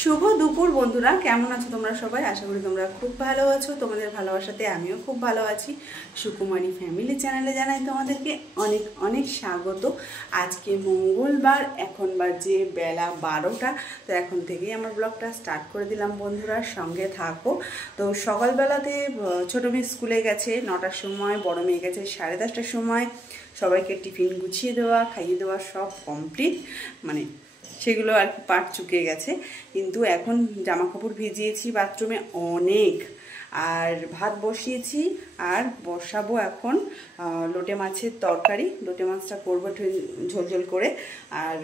শুভ দুপুর বন্ধুরা, কেমন আছো তোমরা সবাই? আশা করি তোমরা খুব ভালো আছো। তোমাদের ভালোবাসাতে আমিও খুব ভালো আছি। সুকুমারী ফ্যামিলি চ্যানেলে জানাই তোমাদেরকে অনেক অনেক স্বাগত। আজকে মঙ্গলবার, এখন বাজে বেলা 12টা। তো এখন থেকেই আমার ব্লগটা স্টার্ট করে দিলাম বন্ধুরা, সঙ্গে থাকো। তো সকালবেলাতে ছোটো মেয়ে স্কুলে গেছে 9টার সময়, বড় মেয়ে গেছে 10:30টার সময়। সবাইকে টিফিন গুছিয়ে দেওয়া, খাইয়ে দেওয়া সব কমপ্লিট, মানে সেগুলো আর কি পাট চুকে গেছে। কিন্তু এখন জামা কাপড় ভিজিয়েছি বাথরুমে অনেক, আর ভাত বসিয়েছি আর বসাবো এখন লোটে মাছের তরকারি। লোটে মাছটা করবো ঝোলঝোল করে। আর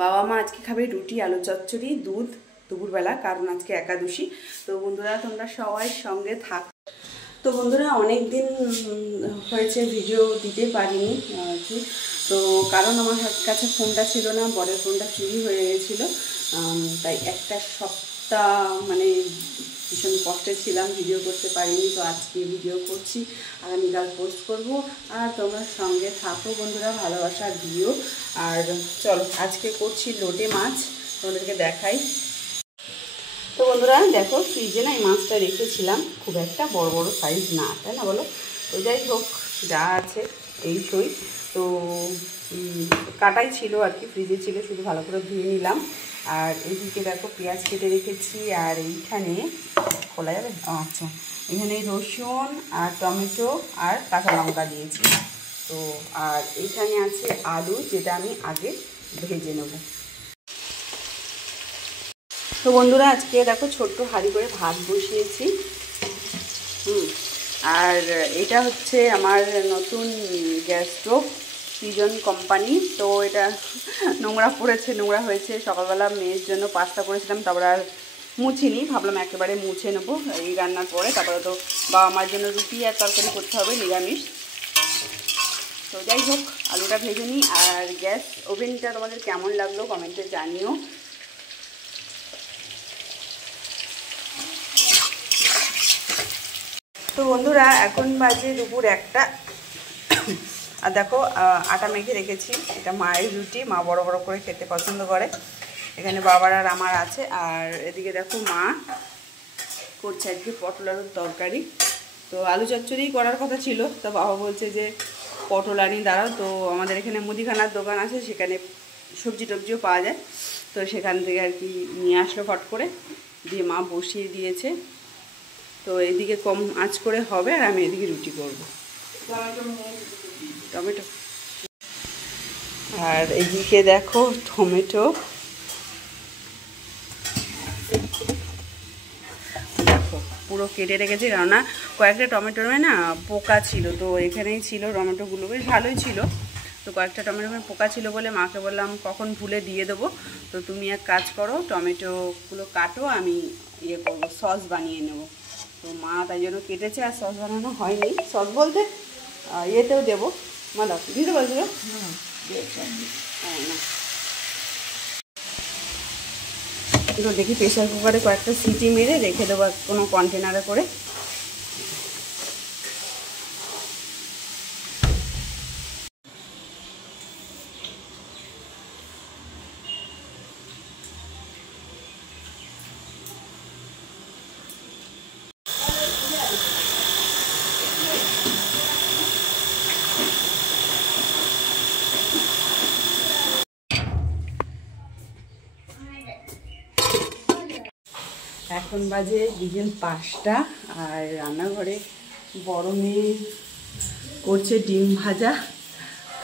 বাবা মা আজকে খাবে রুটি, আলু চচ্চড়ি, দুধ দুপুরবেলা, কারণ আজকে একাদশী। তো বন্ধুরা তোমরা সবাই সঙ্গে থাক। তো বন্ধুরা অনেক দিন হয়েছে ভিডিও দিতে পারিনি আর কি। তো কারণ আমার কাছে ফোনটা ছিল না, বরের ফোনটা চুরি হয়ে গেছিলো। তাই একটা সপ্তাহ মানে ভীষণ কষ্টে ছিলাম, ভিডিও করতে পারিনি। তো আজকে ভিডিও করছি, আগামীকাল পোস্ট করব। আর তোমরা সঙ্গে থাকো বন্ধুরা, ভালোবাসা দিও। আর চলো আজকে করছি লোটে মাছ, তোমাদেরকে দেখাই। তো বন্ধুরা দেখো, ফ্রিজে না এই মাছটা রেখেছিলাম, খুব একটা বড় বড় সাইজ না, তাই না বলো? তো যাই হোক, যা আছে এই সই। তো কাটাই ছিল আর কি, ফ্রিজে ছিল, শুধু ভালো করে ধুয়ে নিলাম। আর এইদিকে দেখো পেঁয়াজ কেটে রেখেছি। আর এইখানে খোলা যাবে, আচ্ছা, এখানে রসুন আর টমেটো আর কাঁচা লঙ্কা দিয়েছি। তো আর এইখানে আছে আলু, যেটা আমি আগে ভেজে নেব। তো বন্ধুরা আজকে দেখো ছোট্ট হাঁড়ি করে ভাত বসিয়েছি। আর এটা হচ্ছে আমার নতুন গ্যাস স্টোভ, পিজন কোম্পানি। তো এটা নোংরা পড়েছে, নোংরা হয়েছে। সকালবেলা মেয়ের জন্য পাস্তা করেছিলাম, তারপর আর মুছিনি, ভাবলাম একেবারে মুছে নেবো এই রান্নার পরে। তারপরে তো বাবা মার জন্য রুটি আর তরকারি করতে হবে, নিরামিষ। তো যাই হোক, আলুটা ভেজে নিই। আর গ্যাস ওভেনটা তোমাদের কেমন লাগলো কমেন্টে জানিও। তো বন্ধুরা এখন বাজে দুপুর 1টা। আর দেখো আটা মেখে রেখেছি, এটা মায়ের রুটি, মা বড় বড় করে খেতে পছন্দ করে। এখানে বাবার আর আমার আছে। আর এদিকে দেখো মা করছে আজকে পটল আলুর তরকারি। তো আলু চচ্চড়ি করার কথা ছিল, তো বাবা বলছে যে পটল আনি দাঁড়াও। তো আমাদের এখানে মুদিখানার দোকান আছে, সেখানে সবজি টবজিও পাওয়া যায়। তো সেখান থেকে আর কি নিয়ে আসলো ফট করে, দিয়ে মা বসিয়ে দিয়েছে। তো এদিকে কম আঁচ করে হবে, আর আমি এদিকে রুটি করব। টমেটো, আর এদিকে দেখো টমেটো, দেখো পুরো কেটে রেখেছি, কেননা কয়েকটা টমেটোর না পোকা ছিল। তো এখানেই ছিল টমেটোগুলো, বেশ ভালোই ছিল। তো কয়েকটা টমেটোর পোকা ছিল বলে মাকে বললাম কখন ভুলে দিয়ে দেবো। তো তুমি এক কাজ করো, টমেটোগুলো কাটো, আমি ইয়ে করবো, সস বানিয়ে নেবো। তো মা তাই জন্য কেটেছে, আর সস বানানো হয়নি। সস বলতে ইয়েতেও দেবো, মা দাও দিয়ে দেবো এগুলো। হ্যাঁ না, এগুলো দেখি প্রেশার কুকারে কয়েকটা সিটি মেরে রেখে দেবো কোনো কন্টেনারে করে। এখন বাজে বিকেল 5টা। আর রান্নাঘরে বড় মেয়ে করছে ডিম ভাজা,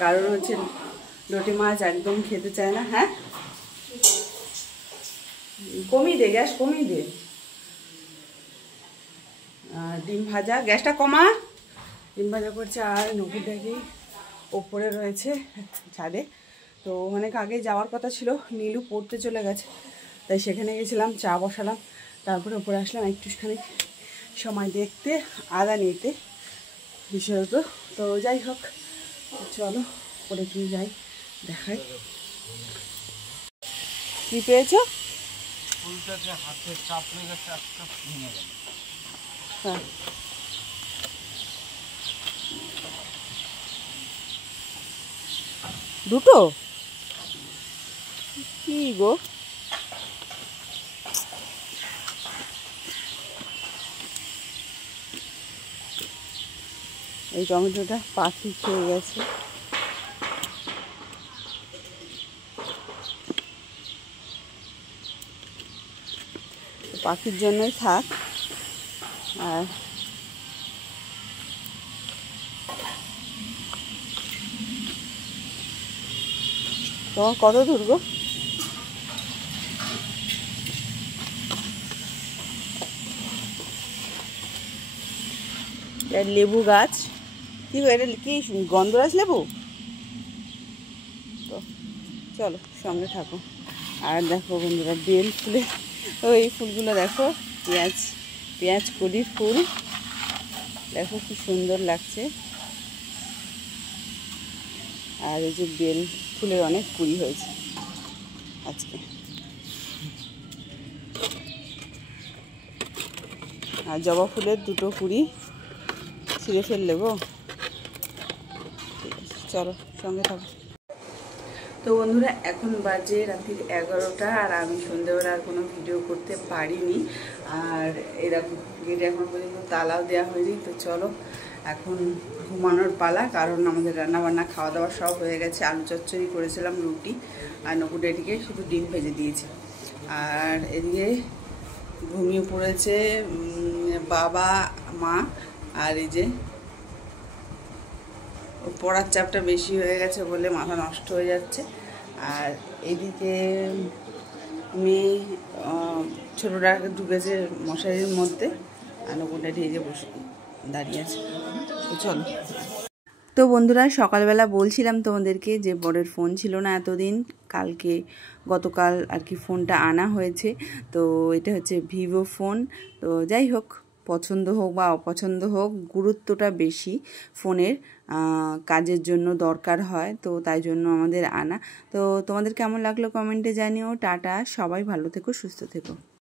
কারণ হচ্ছে লোটে মাছ একদম খেতে চায় না। হ্যাঁ, কমিয়ে দে, গ্যাস কমিয়ে দে। ডিম ভাজা, গ্যাসটা কমা। ডিম ভাজা করছে। আর নকুরটাকে ওপরে রয়েছে ছাদে। তো অনেক আগে যাওয়ার কথা ছিল, নীলু পড়তে চলে গেছে, তাই সেখানে গেছিলাম, চা বসালাম, তারপরে ওপরে আসলাম একটুখানি সময় দেখতে, আদা নিতে বিশেষত। তো যাই হোক, চলো ওপরে কি যাই দেখাই। কি পেয়েছো? হ্যাঁ, দুটো কি গো? এই টমেটোটা পাখি খেয়ে গেছে। পাখির জন্যই থাক। আর তোমার কত দূর গো? লেবু গাছ। কি এটা কি গন্ধরাজ লেবু? তো চলো সঙ্গে থাকো। আর দেখো বন্ধুরা, বেল ফুলে ওই ফুলগুলো দেখো, পেঁয়াজ কলির ফুল, দেখো কি সুন্দর লাগছে। আর এই যে বেল ফুলের অনেক কুড়ি হয়েছে আজকে। আর জবা ফুলের দুটো কুড়ি ছিঁড়ে ফেললে গো। ঠিক আছে, চলো সঙ্গে থাকো। তো বন্ধুরা, এখন বাজে রাত্রির 11টা, আর আমি সন্ধ্যেবেলা আর কোনো ভিডিও করতে পারিনি। আর এরকম গেটে এখন পর্যন্ত তালাও দেওয়া হয়নি। তো চলো এখন ঘুমানোর পালা, কারণ আমাদের রান্নাবান্না খাওয়া দাওয়া সব হয়ে গেছে। আলু চচ্চড়ি করেছিলাম, রুটি, আর নকুডেটিকে শুধু ডিম ভেজে দিয়েছি। আর এদিকে ঘুমিয়ে পড়েছে বাবা, মা। আর এই যে পড়ার চাপটা বেশি হয়ে গেছে বলে মাথা নষ্ট হয়ে যাচ্ছে। আর এদিকে মেয়ে ছোটোটা ঢুকেছে মশারির মধ্যে, আর নকুনটা ঢেকে বসে দাঁড়িয়ে আছে। তো চলো। তো বন্ধুরা, সকালবেলা বলছিলাম তোমাদেরকে যে বরের ফোন ছিল না এতদিন, গতকাল আর কি ফোনটা আনা হয়েছে। তো এটা হচ্ছে ভিভো ফোন। তো যাই হোক, পছন্দ হোক বা অপছন্দ হোক, গুরুত্বটা বেশি ফোনের, কাজের জন্য দরকার হয়, তো তাই জন্য আমাদের আনা। তো তোমাদের কেমন লাগলো কমেন্টে জানিও। টাটা, সবাই ভালো থেকো, সুস্থ থেকো।